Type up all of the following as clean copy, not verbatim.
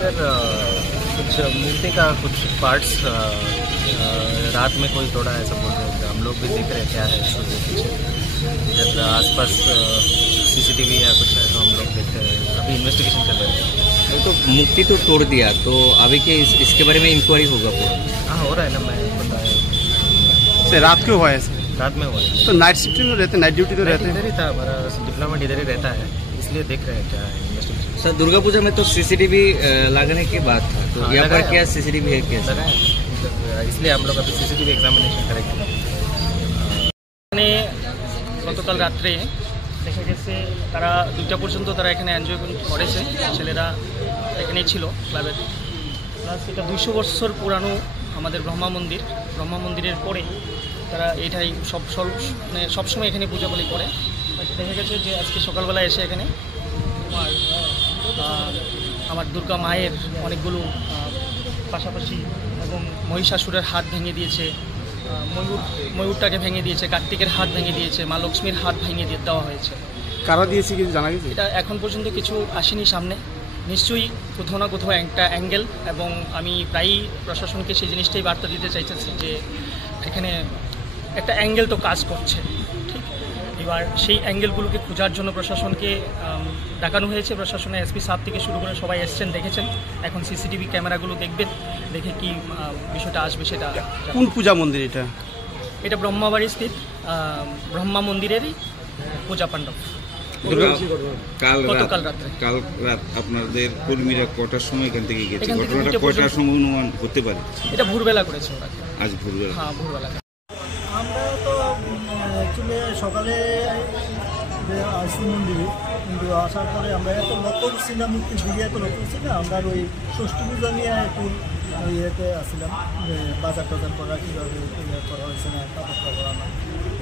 इधर कुछ मूर्ति का कुछ पार्ट्स रात में कोई तोड़ा ऐसा बोल रहे थे। हम लोग भी देख रहे हैं क्या है पीछे। इधर आसपास सीसीटीवी या कुछ है तो हम लोग देख रहे हैं। अभी इन्वेस्टिगेशन चल रहा है। तो मूर्ति तो तोड़ दिया, तो अभी के इसके बारे में इंक्वायरी होगा पूरा? हाँ हो रहा है ना, मैं बताया। रात क्यों हुआ है? रात में हुआ है। तो नाइट शिफ्ट में रहते, नाइट ड्यूटी तो रहते हैं। इधर ही था, हमारा डिप्लोमेट इधर ही रहता है, इसलिए देख रहे हैं क्या है इन्वेस्टिगेशन। सर दुर्गा पूजा में तो सीसीटीवी लगाने की बात था, तो यहाँ पर क्या सीसीटीवी है क्या? इसलिए हम लोग अभी सीसीटीवी एग्जामिनेशन करेंगे। গতকাল রাত্রে দেখা গেছে তারা 2টা পর্যন্ত তারা এখানে এনজয় করেছে, ছেলেরা এখানেই ছিল ক্লাবের। প্লাস এটা 200 বছর পুরানো আমাদের ব্রহ্মা মন্দিরের পরে তারা এটাই সবসময় এখানে পূজা বলি করে। দেখা গেছে যে আজকে সকালবেলা এসে এখানে আমার দুর্গা মায়ের অনেকগুলো পাশাপাশি এবং মহিষাসুরের হাত ভেঙে দিয়েছে, ময়ূরটাকে ভেঙে দিয়েছে, কার্তিকের হাত ভেঙে দিয়েছে, মা লক্ষ্মীর হাত ভেঙে দেওয়া হয়েছে। কারা দিয়েছে কিছু জানা গেছে? এটা এখন পর্যন্ত কিছু আসেনি সামনে, নিশ্চয়ই কোথাও না কোথাও একটা অ্যাঙ্গেল, এবং আমি প্রায়ই প্রশাসনকে সেই জিনিসটাই বার্তা দিতে চাইতেছি যে এখানে একটা অ্যাঙ্গেল তো কাজ করছে, ঠিক। এবার সেই অ্যাঙ্গেলগুলোকে খোঁজার জন্য প্রশাসনকে ডাকানো হয়েছে। প্রশাসনের এসপি সাহেব থেকে শুরু করে সবাই এসছেন, দেখেছেন। এখন সিসিটিভি ক্যামেরাগুলো দেখবেন, দেখে কি বিষয়টা আসবে সেটা। কোন পূজা মন্দির এটা? এটা ব্রহ্মাবাড়ি স্থিত ব্রহ্মা মন্দিরেরই পূজা মণ্ডপ। কাল রাত আপনাদের কর্মীরা কটার সময় এখান থেকে গেছে? ঘটনাটা কয়টার সময় অনুমান হতে পারে? এটা ভোরবেলা করেছে ওরা। আজ ভোরবেলা? হ্যাঁ ভোরবেলা। আমরা তো অ্যাকচুয়ালি সকালে আসি মন্দিরে, কিন্তু আসার পরে আমরা এত লক্ষ্য করছি না, মূর্তির দিকে এত লক্ষ্য করছি না। আমরা ওই ষষ্ঠী পূজা নিয়ে একটু ইয়েতে আসছিলাম, যে বাজার টাজার করা কীভাবে ইয়ে করা হয়েছে না, কাপড় করানো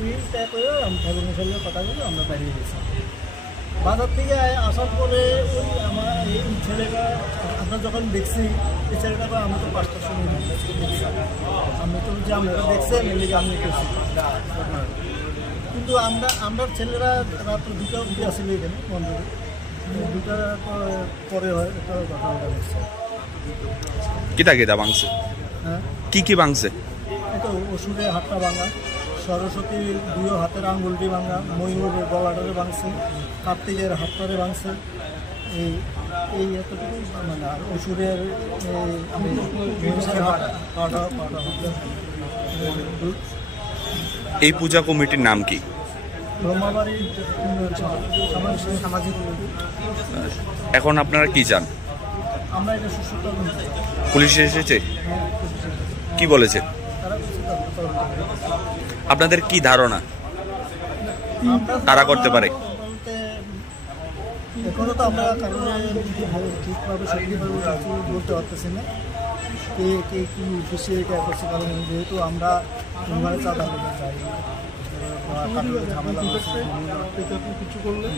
ওইটা করে আমি ঠাকুর মশাইয়ের কথা বলে আমরা বেরিয়ে গেছি। বাজার থেকে আসার পরে ওই আমার এই ছেলেটা আমরা যখন দেখছি, এই ছেলেটা আমি তো 5টার সময় দেখছি, আমি তো যে আমরা দেখছেন এদিকে আমি করছি, কিন্তু আমরা ছেলেরা রাত 2টা অবধি আসলে এখানে মন্দিরে, 2টার পরে হয় এটা ঘটনাটা দেখছে। কিটা ভাঙছে? হ্যাঁ কি ভাঙছে? এটা অসুরের হাতটা ভাঙা, সরস্বতীর 2 হাতের আঙ্গুলটি ভাঙা, ময়ূরের গলাটারে ভাঙছে, কার্তিকের হাতটারে ভাঙছে, এই এতটুকু মানে। আর অসুরের এই পূজা কমিটির নাম কি? ব্রহ্মাবাড়ি সামাজিক। এখন আপনারা কি চান? আমরা এটা সুস্থতা পুলিশ এসেছে, কি বলেছে? আপনাদের কি ধারণা কারা করতে পারে? এখনো তো আমরা কারণে ঠিকভাবে সঠিকভাবে বলতে পারতেছি না কে কে কী উদ্দেশ্যে এটা করছে, কারণ যেহেতু আমরা চাঁদা নিতে চাই, ঝামেলা কিছু করলে